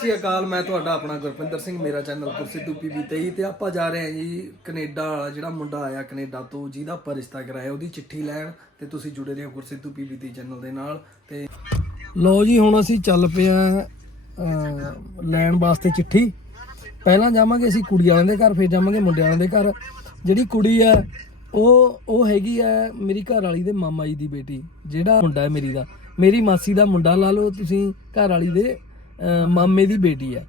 ਸ਼੍ਰੀ ਅਕਾਲ, ਮੈਂ ਤੁਹਾਡਾ ਆਪਣਾ ਗੁਰਪਿੰਦਰ ਸਿੰਘ, ਮੇਰਾ ਚੈਨਲ ਗੁਰਸਿੱਧੂ ਪੀਵੀ 23 ਤੇ ਆਪਾਂ ਜਾ ਰਹੇ ਹਾਂ ਜੀ ਕੈਨੇਡਾ ਵਾਲਾ ਜਿਹੜਾ ਮੁੰਡਾ ਆਇਆ ਕੈਨੇਡਾ ਤੋਂ, ਜਿਹਦਾ ਆਪਾਂ ਰਿਸ਼ਤਾ ਕਰਾਇਆ, ਉਹਦੀ ਚਿੱਠੀ ਲੈਣ ਤੇ ਤੁਸੀਂ ਜੁੜੇ ਰਹੋ ਗੁਰਸਿੱਧੂ ਪੀਵੀ 23 ਚੈਨਲ ਦੇ ਨਾਲ ਤੇ ਲਓ ਜੀ, ਹੁਣ ਅਸੀਂ ਚੱਲ ਪਿਆ ਲੈਣ ਵਾਸਤੇ ਚਿੱਠੀ। ਪਹਿਲਾਂ ਜਾਵਾਂਗੇ ਅਸੀਂ ਕੁੜੀ ਵਾਲਿਆਂ ਦੇ ਘਰ, ਫਿਰ ਜਾਵਾਂਗੇ ਮੁੰਡੇ ਵਾਲਿਆਂ ਦੇ ਘਰ। ਜਿਹੜੀ ਕੁੜੀ ਆ, ਉਹ ਉਹ ਹੈਗੀ ਆ ਮੇਰੀ ਘਰ ਵਾਲੀ ਦੇ ਮਾਮਾ ਜੀ ਦੀ ਬੇਟੀ, ਜਿਹੜਾ ਮੁੰਡਾ ਹੈ ਮੇਰੀ ਦਾ। ਮੇਰੀ ਮਾਸੀ ਦਾ ਮੁੰਡਾ ਲਾ ਲਓ, ਤੁਸੀਂ ਘਰ ਵਾਲੀ ਦੇ ਮਾਮੇ ਦੀ ਬੇਟੀ ਆ।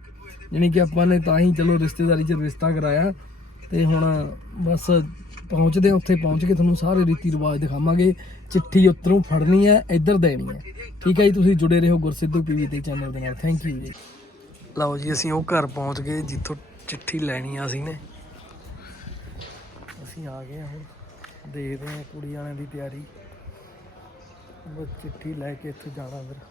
ਜਾਣੀ ਕਿ ਆਪਾਂ ਨੇ ਤਾਂ ਹੀ ਚਲੋ ਰਿਸ਼ਤੇਦਾਰੀ 'ਚ ਰਿਸ਼ਤਾ ਕਰਾਇਆ ਤੇ ਹੁਣ ਬਸ ਪਹੁੰਚਦੇ ਹਾਂ, ਉੱਥੇ ਪਹੁੰਚ ਕੇ ਤੁਹਾਨੂੰ ਸਾਰੇ ਰੀਤੀ ਰਿਵਾਜ ਦਿਖਾਵਾਂਗੇ। ਚਿੱਠੀ ਉੱਤਰੋਂ ਫੜਨੀ ਹੈ ਇੱਧਰ ਦੇਣੀ ਹੈ ਠੀਕ ਹੈ ਜੀ, ਤੁਸੀਂ ਜੁੜੇ ਰਹੋ ਗੁਰਸਿੱਧੂ ਪੀਵੀ ਤੇ ਚੈਨਲ ਦੇ ਨਾਲ। ਥੈਂਕ ਯੂ ਜੀ। ਲਓ ਜੀ, ਅਸੀਂ ਉਹ ਘਰ ਪਹੁੰਚ ਗਏ ਜਿੱਥੋਂ ਚਿੱਠੀ ਲੈਣੀ ਆ ਅਸੀਂ ਨੇ। ਅਸੀਂ ਆ ਗਏ ਹਾਂ ਹੁਣ। ਦੇਖਦੇ ਹਾਂ ਕੁੜੀ ਵਾਲਿਆਂ ਦੀ ਤਿਆਰੀ। ਬਸ ਚਿੱਠੀ ਲੈ ਕੇ ਇੱਥੇ ਜਾਣਾ ਫਿਰ।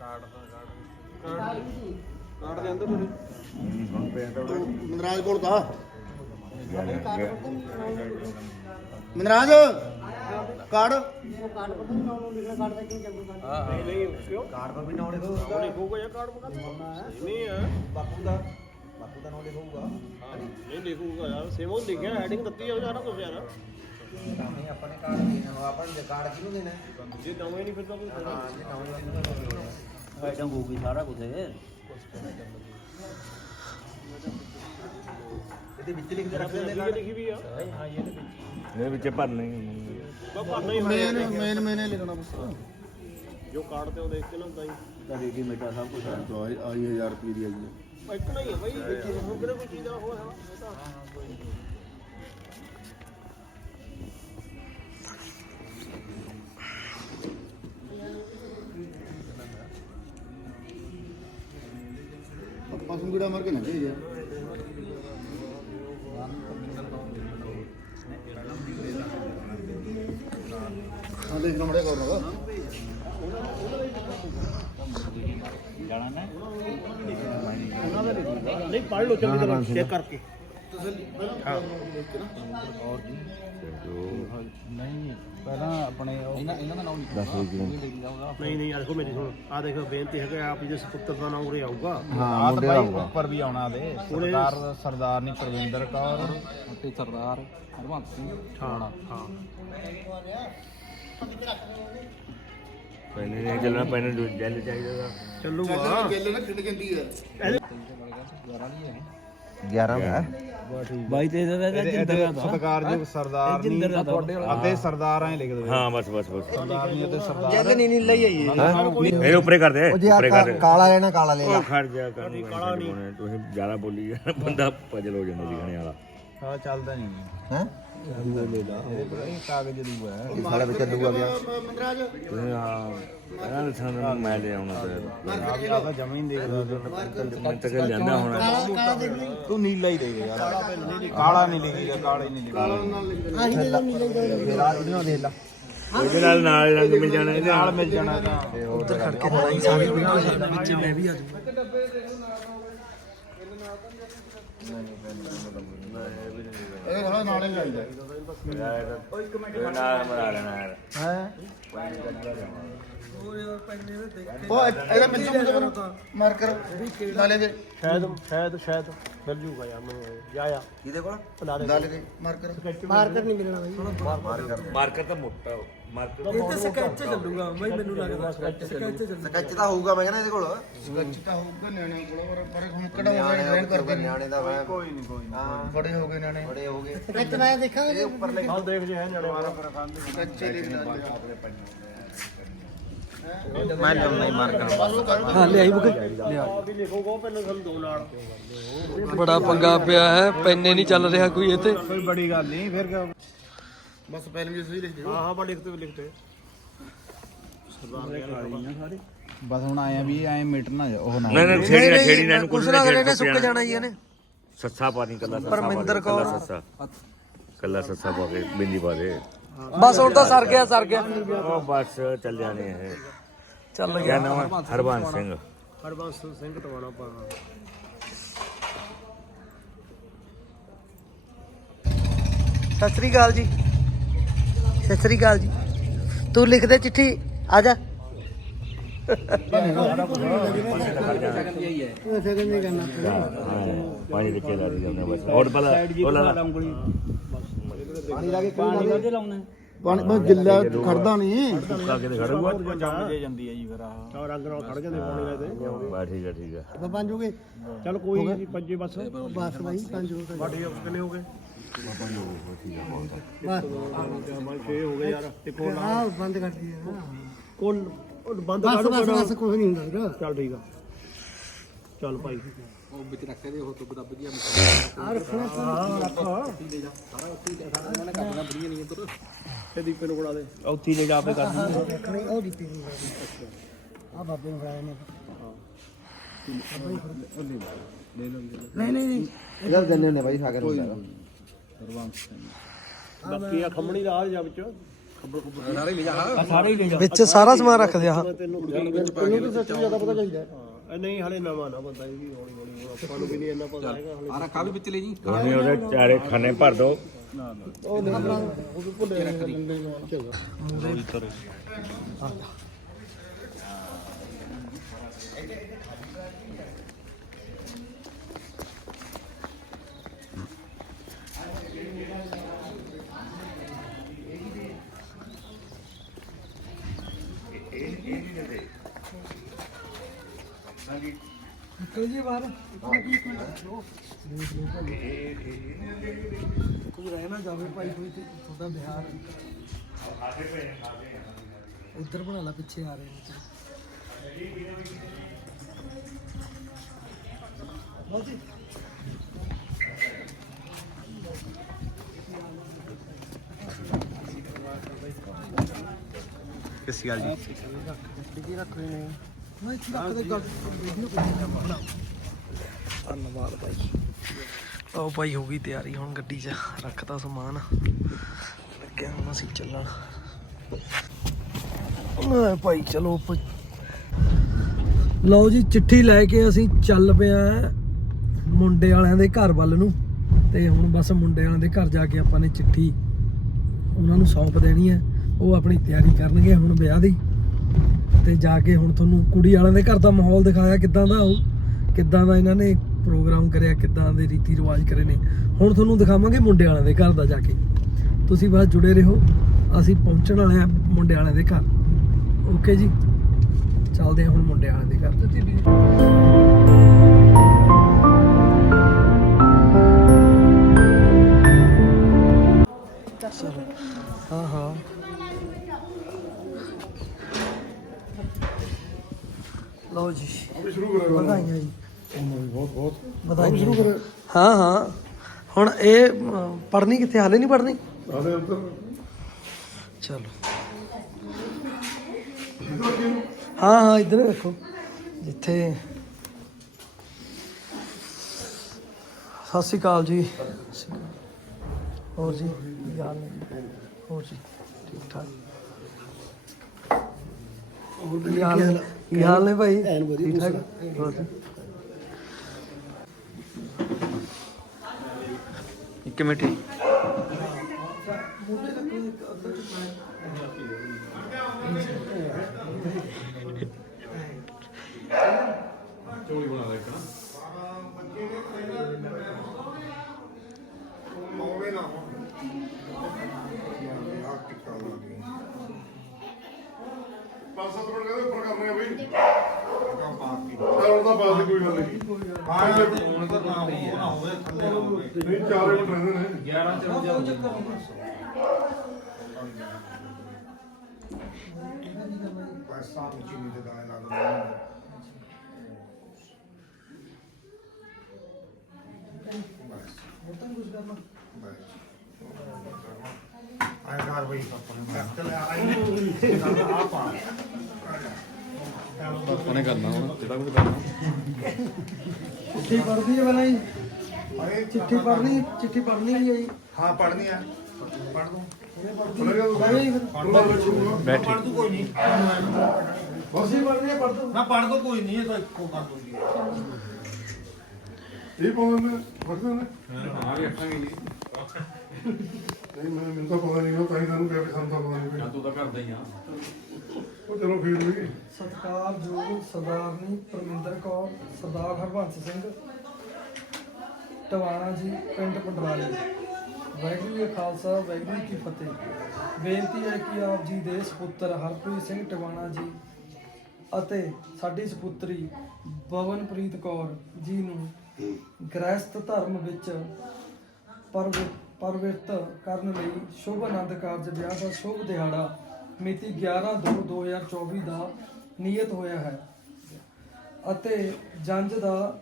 ਕਾਰਡ ਦੇ ਅੰਦਰ ਮਨਰਾਜ ਕੋਲ ਤਾਂ। ਮਨਰਾਜ ਕਾਰਡ। ਕਾਰਡ ਪਰ ਵੀ ਨਾਮ ਲਿਖੋ। ਲਿਖੂਗਾ ਜਾਂ ਕਾਰਡ ਪਰ ਨਹੀਂ ਹੈ। ਬਾਪੂ ਦਾ। ਬਾਪੂ ਦਾ ਨਾਮ ਲਿਖੂਗਾ ਨਹੀਂ ਲਿਖੂਗਾ ਯਾਰ। ਸੇਮ ਉਹ ਲਿਖਿਆ ਹੈਡਿੰਗ ਦਿੱਤੀ ਆ ਸਾਰਾ ਕੁਝ ਯਾਰ। ਨਹੀਂ ਆਪਾਂ ਨੇ ਕਾਰਡ ਦੇਣਾ ਆਪਾਂ ਨੇ ਕਾਰਡ ਕਿਹਨੂੰ ਦੇਣਾ? ਜੇ ਨਵੇਂ ਨਹੀਂ ਫਿਰ ਤਾਂ ਕੋਈ ਹਾਂ ਜੇ ਨਾਮ ਲਿਖਣਾ ਆਈਟਮ ਹੋਊਗੀ ਸਾਰਾ ਕੁਝ ਇਹਦੇ ਵਿੱਚ ਲਿਖ ਦੇ ਰੱਖ ਦਿੰਦੇ ਲਿਖੀ ਵੀ ਆ। ਹਾਂ ਇਹ ਤੇ ਇਹਦੇ ਵਿੱਚ ਭਰਨੇ ਬਸ ਭਰਨਾ ਹੀ ਮੇਨ ਮੇਨ ਮੇਨ ਲਿਖਣਾ ਬਸ। ਜੋ ਕਾਰਡ ਤੇ ਉਹ ਦੇਖ ਕੇ ਨਾ ਹੁੰਦਾ ਹੀ। ਰੈਡੀਮੇਡ ਸਭ ਕੁਝ ਤਾਂ ਆਈ 1000 ਰੁਪਏ ਦੀ ਆਈ ਇੱਕ ਨਹੀਂ ਹੈ ਬਾਈ ਹੁਣ ਕਿਹੜਾ ਕੋਈ ਚੀਜ਼ ਦਾ ਹੋ। ਹੈ ਇਹ ਤਾਂ ਮਾਰ ਕੇ ਨਾ ਗਏ ਯਾਰ ਹਾਂ ਦੇਖ ਨੰਬਰੇ ਕੋਲ ਨਾ। ਨਹੀਂ ਪੜ੍ਹ ਲਓ ਚੰਗੀ ਤਰ੍ਹਾਂ ਚੈੱਕ ਕਰਕੇ। ਨਹੀਂ ਨਹੀਂ ਦੇਖੋ ਮੇਰੀ ਸੁਣ। ਆ ਦੇਖੋ ਬੇਨਤੀ ਹੈਗਾ ਆਪ ਜੀ ਦੇ ਸੁਪੁੱਤਰ ਦਾ ਨਾਮ ਉਰੇ ਆਊਗਾ। ਹਾਂ ਮੁੰਡੇ ਆਊਗਾ। ਉੱਪਰ ਵੀ ਆਉਣਾ ਦੇ। ਸਰਦਾਰ ਸਰਦਾਰਨੀ ਪ੍ਰਵਿੰਦਰ ਕੌਰ। ਤੇ ਸਰਦਾਰ ਹਰਵੰਤ ਸਿੰਘ ਹਾਂ ਹਾਂ। ਪੈਨੇ ਨਹੀਂ ਚੱਲਣਾ ਪੈਨੇ ਨੂੰ ਜੈਲ ਚਾਹੀਦਾ। ਦਾ ਚੱਲੂਗਾ ਗੱਲ ਨਾ ਖਿੰਡ ਜਾਂਦੀ ਹੈ 11 ਦਾ। ਬਾਈ ਤੇ ਇਹਦਾ ਸਤਿਕਾਰਯੋਗ ਸਰਦਾਰਨੀ। ਅਤੇ ਸਰਦਾਰਾਂ ਹੀ ਲਿਖ ਦੇਵੇ। ਹਾਂ ਬਸ ਬਸ ਬਸ। ਸਰਦਾਰਨੀ ਅਤੇ ਸਰਦਾਰ। ਜੈਲ ਨਹੀਂ ਨਹੀਂ ਲਈ ਆਈ ਇਹ। ਉੱਪਰੇ ਕਰ ਦੇ ਉੱਪਰੇ ਕਰ ਦੇ। ਕਾਲਾ ਲੈਣਾ ਕਾਲਾ ਲੈ ਉਹ ਖੜ ਜਾ ਕਰ ਤੁਸੀਂ ਜ਼ਿਆਦਾ ਬੋਲੀ ਜਾ ਬੰਦਾ ਪਜਲ ਹੋ ਜਾਂਦਾ ਲਿਖਣੇ ਵਾਲਾ। ਹਾਂ ਚੱਲਦਾ ਨਹੀਂ। ਹੈ? ਇਹਦੇ ਪਰ ਇਹ ਕਾਗਜ਼ ਦੀ ਹੈ। ਇਹ ਸਾਲਾ ਵਿੱਚ ਚੱਲੂਗਾ ਗਿਆ ਮਨਰਾਜ ਤੁਸੀਂ ਹਾਂ ਇਹਨਾਂ ਦੇ ਸਾਹਮਣੇ ਮੈਂ ਲੈ ਆਉਣਾ ਤੇ ਆ ਤਾਂ ਜਮੀਨ ਦੇਖਦਾ ਮੈਂ ਤੱਕ ਲੈਂਦਾ ਹੋਣਾ। ਤੂੰ ਨੀਲਾ ਹੀ ਦੇ ਦੇ ਯਾਰ। ਕਾਲਾ ਨਹੀਂ ਲਿਖੀਗਾ ਕਾਲਾ ਹੀ ਨਹੀਂ ਲਿਖੀਗਾ ਫਿਰ ਆ ਇਹਨੂੰ ਦੇ ਲਾ। ਇਹਦੇ ਨਾਲ ਨਾਲ ਰੰਗ ਮਿਲ ਜਾਣਾ ਇਹਦੇ ਨਾਲ। ਨਾਲ ਮਿਲ ਜਾਣਾ ਤਾਂ। ਖੜਕੇ ਲੜਾਈ ਸਾਰੀ ਵਿੱਚ ਮੈਂ ਵੀ ਆ ਜਾਊਂ ਇਹ ਥੋੜਾ ਨਾਲੇ ਲਾਈਦਾ ਨਾਲ ਮਰਾ ਲੈਣਾ ਯਾਰ ਹੈ? ਉਹ ਇਹਦਾ ਪਿੱਛੋਂ ਮੁਝੇ ਮਾਰਕਰ ਨਾਲੇ ਦੇ। ਸ਼ਾਇਦ ਸ਼ਾਇਦ ਸ਼ਾਇਦ ਮਿਲ ਜੂਗਾ ਯਾਰ ਮੈਨੂੰ ਜਾ ਆ ਕਿਹਦੇ ਕੋਲ? ਦੇ। ਨਾਲੇ ਦੇ ਮਾਰਕਰ ਮਾਰਕਰ ਤਾਂ ਮੋਟਾ ਮਾਰਕਰ ਇਹ ਤਾਂ ਸਕੈਚ ਚੱਲੂਗਾ। ਬਾਈ ਮੈਨੂੰ ਲੱਗਦਾ ਸਕੈਚ ਚੱਲੂਗਾ। ਸਕੈਚ ਤਾਂ ਹੋਊਗਾ ਮੈਂ ਕਹਿੰਦਾ ਇਹਦੇ ਕੋਲ। ਸੱਚ ਤਾਂ ਹੋਊਗਾ ਨਿਆਣਿਆਂ ਕੋਲ ਪਰ ਪਰ ਹੁਣ ਕਿਹੜਾ ਹੋ ਗਿਆ ਟ੍ਰੇਨ ਕਰਦੇ ਨੇ? ਨਿਆਣੇ ਦਾ ਕੋਈ ਨਹੀਂ ਕੋਈ ਹਾਂ। ਬੜੇ ਹੋ ਗਏ ਨਿਆਣੇ। ਬੜੇ ਹੋ ਗਏ। ਸਕੈਚ ਮੈਂ ਦੇਖਾਂਗੇ ਇਹਦੇ ਉੱਪਰ ਲਿਖ ਹਾਂ ਦੇਖ ਜੇ। ਹੈ ਜਣੇ ਕੱਚੇ ਲਿਖਣਾ ਮੈਂ ਲਿਆਉਣਾ ਹੀ ਮਾਰਕਰ ਹਾਂ ਲਿਆਈ ਬੁੱਕ। ਲਿਆ। ਵੀ ਲਿਖੋਗਾ ਪਹਿਲਾਂ ਸਾਨੂੰ ਦੋ ਨਾਲ ਬੜਾ ਪੰਗਾ ਪਿਆ ਹੈ ਪੈਨੇ ਨਹੀਂ ਚੱਲ ਰਿਹਾ ਕੋਈ ਇੱਥੇ। ਕੋਈ ਬੜੀ ਗੱਲ ਨਹੀਂ ਫਿਰ ਬਸ ਪਹਿਲਾਂ ਵੀ ਸਹੀ ਲਿਖ ਦਿਓ ਹਾਂ ਹਾਂ ਬਾ ਲਿਖਤੇ ਲਿਖਤੇ ਬਸ ਹੁਣ ਆਇਆ ਵੀ ਐ ਮਿਟ ਨਾ ਜਾ- ਉਹ ਨਾ ਨਹੀਂ ਨਹੀਂ ਛੇੜੀ ਨਾ ਛੇੜੀ ਨਾ ਇਹਨੂੰ ਕੁਝ ਨਾ ਕਰੇ ਸੁੱਕ ਜਾਣਾ ਹੀ ਇਹਨੇ। ਸੱਸਾ ਪਾ ਨਹੀਂ ਕੱਲਾ ਸੱਸਾ ਪਰਮਿੰਦਰ ਕੌਰ। ਸੱਸਾ। ਕੱਲਾ ਸੱਸਾ ਪਾ ਕੇ ਬਿੰਦੀ ਪਾ ਦੇ। ਬਸ ਹੁਣ ਤਾਂ ਸਰ ਗਿਆ ਸਰ ਗਿਆ। ਉਹ ਬਸ ਚੱਲ ਜਾਣੇ ਇਹ। ਚੱਲ ਗਿਆ। ਨਾਮ ਹੈ? ਹਰਬੰਸ ਸਿੰਘ ਹਰਬੰਸ ਸਿੰਘ ਟਵਾਣਾ ਪਾਣਾ ਸਤਿ ਸ੍ਰੀ ਅਕਾਲ ਜੀ। ਸਤਿ ਸ੍ਰੀ ਅਕਾਲ ਜੀ। ਤੂੰ ਲਿਖ ਦੇ ਚਿੱਠੀ ਆ ਜਾ। ਪਾਣੀ ਦੇ ਚੇਲਾ ਦੀ ਜਾਂਦੇ ਬਸ। ਹੋਰ ਪਤਾ ਉਹ ਲਾ ਪਾਣੀ ਬਸ ਗਿੱਲਾ ਖੜਦਾ ਨਹੀਂ ਸੁੱਕਾ ਕੇ ਖੜੂਗਾ। ਜੰਮ ਜੇ ਜਾਂਦੀ ਹੈ ਜੀ ਫਿਰ ਆਹ। ਤਾਂ ਰੰਗ ਨਾਲ ਖੜ ਜਾਂਦੇ ਪਾਣੀ ਦੇ ਤੇ ਬਾ ਠੀਕ ਹੈ ਠੀਕ ਹੈ ਪੰਜ ਹੋ ਗਏ। ਚੱਲ ਕੋਈ ਨਹੀਂ ਪੰਜੇ ਬਸ। ਬਸ ਭਾਈ ਪੰਜ ਹੋ ਗਏ। ਬਾਡੀ ਕਿੰਨੇ ਹੋ ਗਏ? ਬਸ। 6 ਹੋ ਗਏ ਯਾਰ ਤੇ ਕੋਲ ਬੰਦ ਕਰ ਦਈਏ ਕੋਲ ਬੰਦ ਕਰ ਬਸ ਬਸ ਕੁਝ ਨਹੀਂ ਹੁੰਦਾ ਵੀਰ ਚੱਲ ਠੀਕ ਆ। ਚੱਲ ਭਾਈ। ਉਹ ਵਿੱਚ ਰੱਖੇ ਦੇ ਉਹ ਤੋਂ ਬਰਾਬਰ ਦੀ ਦੀਪੇ ਨੂੰ ਕੋੜਾ ਦੇ। ਉੱਥੇ ਲੈ ਜਾ ਆਪੇ ਕਰ ਦੂੰਗਾ। ਦੇਖਣੀ ਉਹ ਦਿੱਤੀ ਨਹੀਂ ਆ ਬਾਬੇ ਨੂੰ ਫੜਾਇਆ ਨੇ ਨਹੀਂ ਨਹੀਂ ਨਹੀਂ। ਇਹਦਾ ਦਿੰਦੇ ਹੁੰਦੇ ਬਾਈ ਖਾ ਕੇ ਨਹੀਂ। ਬਾਕੀ ਆ ਖੰਮਣੀ ਦਾ ਆ ਜਾ ਵਿੱਚ। ਵਿੱਚ ਸਾਰਾ ਸਮਾਨ ਰੱਖ ਦਿਆ ਤੈਨੂੰ ਤੈਨੂੰ ਤਾਂ ਸੱਚ ਜ਼ਿਆਦਾ ਪਤਾ ਚਾਹੀਦਾ। ਇਹ ਨਹੀਂ ਹਲੇ ਨਵਾਂ ਨਾ ਬੰਦਾ ਇਹ ਵੀ ਹੌਲੀ ਹੌਲੀ ਹੁਣ ਆਪਾਂ ਨੂੰ ਵੀ ਨਹੀਂ ਇੰਨਾ ਪਤਾ ਹੈਗਾ ਹਲੇ ਆ ਰੱਖਾ ਵੀ ਵਿੱਚ ਲੈ ਜੀ। ਉਹਨੇ ਉਹਦੇ ਚਾਰੇ ਖਾਨੇ ਭਰ ਦੋ। ਉਹ ਨਹੀਂ ਉਹ ਵੀ ਭੁੱਲੇ ਨਹੀਂ ਨਿਕਲ ਜੀ ਬਾਹਰ। ਕੋਈ ਰਹਿ ਨਾ ਜਾਵੇ ਭਾਈ ਕੋਈ ਤੇ ਤੁਹਾਡਾ ਬਿਹਾਰ। ਉੱਧਰ ਬਣਾ ਲਾ ਪਿੱਛੇ ਆ ਰਹੇ ਨੇ ਬਹੁਤ ਜੀ। ਕਿਸ ਗੱਲ ਜੀ? ਜੀ ਰੱਖ ਰਹੇ ਧੰਨਵਾਦ ਭਾਈ ਆਓ ਭਾਈ ਹੋ ਗਈ ਤਿਆਰੀ, ਹੁਣ ਗੱਡੀ 'ਚ ਰੱਖਤਾ ਸਮਾਨ। ਲੱਗਿਆ ਹੁਣ ਅਸੀਂ ਚੱਲਣ। ਲੈ ਭਾਈ ਚਲੋ ਪ- ਲਓ ਜੀ, ਚਿੱਠੀ ਲੈ ਕੇ ਅਸੀਂ ਚੱਲ ਪਿਆ ਮੁੰਡੇ ਵਾਲਿਆਂ ਦੇ ਘਰ ਵੱਲ ਨੂੰ। ਤੇ ਹੁਣ ਬਸ ਮੁੰਡੇ ਵਾਲਿਆਂ ਦੇ ਘਰ ਜਾ ਕੇ ਆਪਾਂ ਨੇ ਚਿੱਠੀ ਉਹਨਾਂ ਨੂੰ ਸੌਂਪ ਦੇਣੀ ਹੈ। ਉਹ ਆਪਣੀ ਤਿਆਰੀ ਕਰਨਗੇ ਹੁਣ ਵਿਆਹ ਦੀ। ਤੇ ਜਾ ਕੇ ਹੁਣ ਤੁਹਾਨੂੰ ਕੁੜੀ ਵਾਲਿਆਂ ਦੇ ਘਰ ਦਾ ਮਾਹੌਲ ਦਿਖਾਇਆ ਕਿੱਦਾਂ ਦਾ ਉਹ ਕਿੱਦਾਂ ਦਾ ਇਹਨਾਂ ਨੇ ਪ੍ਰੋਗਰਾਮ ਕਰਿਆ ਕਿੱਦਾਂ ਦੇ ਰੀਤੀ ਰਿਵਾਜ ਕਰੇ ਨੇ। ਹੁਣ ਤੁਹਾਨੂੰ ਦਿਖਾਵਾਂਗੇ ਮੁੰਡੇ ਵਾਲਿਆਂ ਦੇ ਘਰ ਦਾ ਜਾ ਕੇ। ਤੁਸੀਂ ਬਸ ਜੁੜੇ ਰਹੋ ਅਸੀਂ ਪਹੁੰਚਣ ਵਾਲੇ ਆ ਮੁੰਡੇ ਵਾਲਿਆਂ ਦੇ ਘਰ। ਓਕੇ ਜੀ? ਚੱਲਦੇ ਹਾਂ ਹੁਣ ਮੁੰਡੇ ਵਾਲਿਆਂ ਦੇ ਘਰ। ਚਲੋ ਹਾਂ ਹਾਂ। ਲਓ ਜੀ। ਵਧਾਈਆਂ ਜੀ। ਬਹੁਤ ਬਹੁਤ। ਵਧਾਈਆਂ ਸ਼ੁਰੂ ਕਰੋ ਹਾਂ ਹਾਂ। ਹੁਣ ਇਹ ਅਮ, ਪੜ੍ਹਨੀ ਕਿੱਥੇ? ਹਾਲੇ ਨਹੀਂ ਪੜ੍ਹਨੀ? ਹਾਲੇ ਉੱਧਰ। ਚਲੋ। ਹਾਂ ਹਾਂ ਇੱਧਰ ਵੇਖੋ ਜਿੱਥੇ ਸਤਿ ਸ਼੍ਰੀ ਅਕਾਲ ਜੀ। ਸ਼੍ਰੀ। ਹੋਰ ਜੀ ਨੇ? ਹੋਰ ਜੀ ਠੀਕ ਠਾਕ ਹੋਰ ਕੀ ਹਾਲ ਕੀ ਹਾਲ ਨੇ ਭਾਈ? ਠੀਕ ਠਾਕ? ਹੋਰ? ਇੱਕ ਮਿੰਟ। ਪੰਜ ਸੱਤ ਮਿੰਟ ਕਹਿੰਦੇ ਉੱਪਰ ਕਰਨੇ ਆ ਬਈ ਚੱਲ ਤਾਂ ਬਾਅਦ ਕੋਈ ਗੱਲ ਨਹੀਂ ਹੁਣ ਤਾਂ ਨਾ ਹੋਈ ਨਾ ਹੋਵੇ ਥੱਲੇ ਨਾ ਹੋਵੇ ਨਹੀਂ ਚਾਰ ਮਿੰਟ ਰਹਿੰਦੇ ਨੇ 11 ਚ ਵਜੇ ਪਾਕਿਸਤਾਨ ਵਿੱਚ ਚੀਨੀ ਦੇ ਦਾਣੇ ਲਾ ਦਿੰਦੇ ਆਇਆ ਬਈ। ਚੱਲ ਆ ਇਹਨੇ ਆ ਪਾ ਉਹਨੇ ਕਰਨਾ ਹੁਣ ਜਿਹੜਾ ਕੁਝ ਕਰਨਾ। ਚਿੱਠੀ ਪੜਦੀ ਹੈ ਬਣਾ ਚਿੱਠੀ ਪੜਨੀ ਚਿੱਠੀ ਪੜਨੀ ਹੈ ਜੀ। ਹਾਂ ਪੜਨੀ ਆ। ਪੜ ਦੂੰ ਬੈਠ ਪੜ ਦੂੰ ਕੋਈ ਨਹੀਂ। ਹੈ ਨਾ ਪੜ ਦੋ ਕੋਈ ਨਹੀਂ ਇਹ ਤਾਂ ਇੱਕੋ ਕਰ ਦੂੰਗੀ ਇਹ ਪਾਉਂਦੇ ਨੇ ਫੜਦੇ ਨੇ ਹਾਂ ਵੀ ਅੱਖਾਂ ਗਈ ਨਹੀਂ ਮੈਂ ਮੈਨੂੰ ਤਾਂ ਪਤਾ ਨਹੀਂ ਉਹ ਤਾਂ ਹੀ ਤੁਹਾਨੂੰ ਕਿਹਾ ਵੀ ਸਾਨੂੰ ਤਾਂ ਪਤਾ ਨਹੀਂ। ਤੂੰ ਤਾਂ ਕਰਦਾ ਹੀ ਆ ਉਹ ਚਲੋ ਫਿਰ ਵੀ। ਸਤਿਕਾਰਯੋਗ ਸਰਦਾਰਨੀ ਪਰਮਿੰਦਰ ਕੌਰ ਸਰਦਾਰ ਹਰਬੰਸ ਸਿੰਘ। ਟਵਾਣਾ ਜੀ, ਪਿੰਡ ਪੰਡਰਾਲੀ ਵਾਹਿਗੁਰੂ ਜੀ ਖਾਲਸਾ, ਵਾਹਿਗੁਰੂ ਜੀ ਕੀ ਫਤਿਹ। ਬੇਨਤੀ ਹੈ ਕਿ ਆਪ ਜੀ ਦੇ ਸੁਪੁੱਤਰ ਹਰਪ੍ਰੀਤ ਸਿੰਘ ਟਵਾਣਾ ਜੀ ਅਤੇ ਸਾਡੀ ਸੁਪੁੱਤਰੀ ਬਵਨਪ੍ਰੀਤ ਕੌਰ ਜੀ ਨੂੰ ਗ੍ਰਹਿਸਥ ਧਰਮ ਵਿੱਚ ਪਰਵ, ਪਰਵਿਰਤ ਕਰਨ ਲਈ ਸ਼ੁਭ ਆਨੰਦ ਕਾਰਜ, ਵਿਆਹ ਦਾ ਸ਼ੁਭ ਦਿਹਾੜਾ, ਮਿਤੀ 11/2/2024 ਦਾ ਨਿਯਤ ਹੋਇਆ ਹੈ ਅਤੇ ਜੰਜ ਦਾ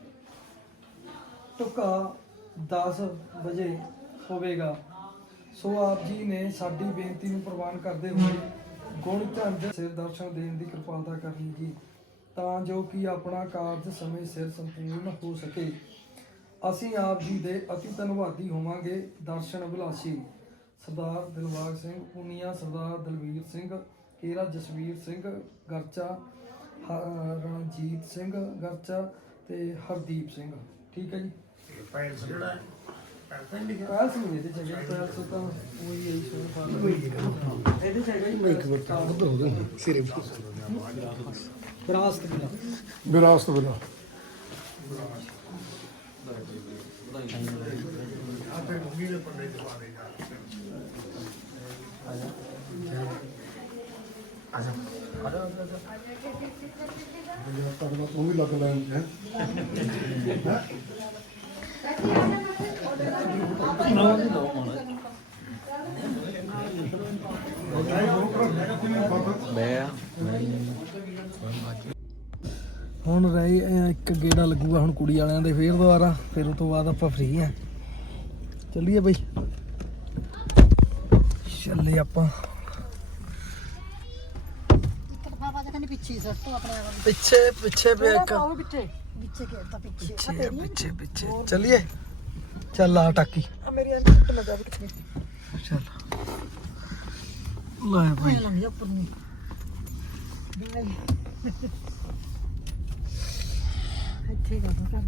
ਟੁਕਾ 10 ਵਜੇ ਹੋਵੇਗਾ। ਸੋ ਆਪ ਜੀ ਨੇ ਸਾਡੀ ਬੇਨਤੀ ਨੂੰ ਪ੍ਰਵਾਨ ਕਰਦੇ ਹੋਏ ਗੁਣ ਝੰਜ ਸਿਰ ਦਰਸ਼ਨ ਦੇਣ ਦੀ ਕਿਰਪਾਲਤਾ ਕਰਨੀ ਜੀ ਤਾਂ ਜੋ ਕਿ ਆਪਣਾ ਕਾਰਜ ਸਮੇਂ ਸਿਰ ਸੰਪੂਰਨ ਹੋ ਸਕੇ। ਅਸੀਂ ਆਪ ਜੀ ਦੇ ਅਤੀ ਧੰਨਵਾਦੀ ਹੋਵਾਂਗੇ, ਦਰਸ਼ਨ ਅਭਿਲਾਸ਼ੀ ਸਰਦਾਰ ਦਿਲਬਾਗ ਸਿੰਘ, ਪੁਨੀਆ ਸਰਦਾਰ ਦਲਵੀਰ ਸਿੰਘ, ਕੇਰਾ ਜਸਵੀਰ ਸਿੰਘ, ਗਰਚਾ, ਹ- ਰਣਜੀਤ ਸਿੰਘ, ਗਰਚਾ ਤੇ ਹਰਦੀਪ ਸਿੰਘ। ਠੀਕ ਹੈ ਜੀ। ਪੈਲਸ ਜਿਹੜਾ ਹੈ ਨਹੀਂ ਲਿਖਿਆ ਪੈਲਸ ਨਹੀਂ ਇਹਦੇ ਚ ਹੈਗਾ ਪੈਲਸ ਤਾਂ ਉਹੀ ਹੈ ਸ਼ੋਰ ਫਾਰ ਇਹਦੇ ਚ ਹੈਗਾ ਜੀ ਇੱਕ ਮਿੰਟ ਸਿਰੇ ਵਿਰਾਸਤ ਬਿਲਾ ਵਿਰਾਸਤ ਬਿਲਾ ਆਪੇ ਮੰਮੀ ਦੇ ਪੰਡੇ ਪਾ ਦੇ ਜਾ ਤੁਹਾਡਾ ਤੂੰ ਵੀ ਲੱਗ ਲੈਣ ਹੈ ਹੁਣ ਰਹਿ ਇੱਕ ਗੇੜਾ ਲੱਗੂਗਾ ਹੁਣ ਕੁੜੀ ਵਾਲਿਆਂ ਦੇ ਫੇਰ ਦੁਬਾਰਾ ਫਿਰ ਉਸ ਤੋਂ ਬਾਅਦ ਆਪਾਂ ਫ੍ਰੀ ਆ। ਚੱਲੀਏ ਬਈ। ਚੱਲੇ ਆਪਾਂ। ਪਿੱਛੇ ਪਿੱਛੇ ਪਿੱਛੇ ਪੇ ਇੱਕ। ਪਿੱਛੇ। ਪਿੱਛੇ ਖੇਡਦਾ ਪਿੱਛੇ ਆ ਪਿੱਛੇ ਪਿੱਛੇ ਪਿੱਛੇ ਚੱਲੀਏ ਚੱਲ ਆ ਟਾਕੀ ਆ ਮੇਰੀ ਅੰਦਰ ਟੁੱਟ ਲੱਗਾ ਵੀ ਕਿੱਥੇ ਚੱਲ ਲੈ ਭਾਈ ਮੈਂ ਲੰਘ ਜਾ ਉੱਪਰ ਨੂੰ ਬਾਏ ਇੱਥੇ ਗਾ ਕਰ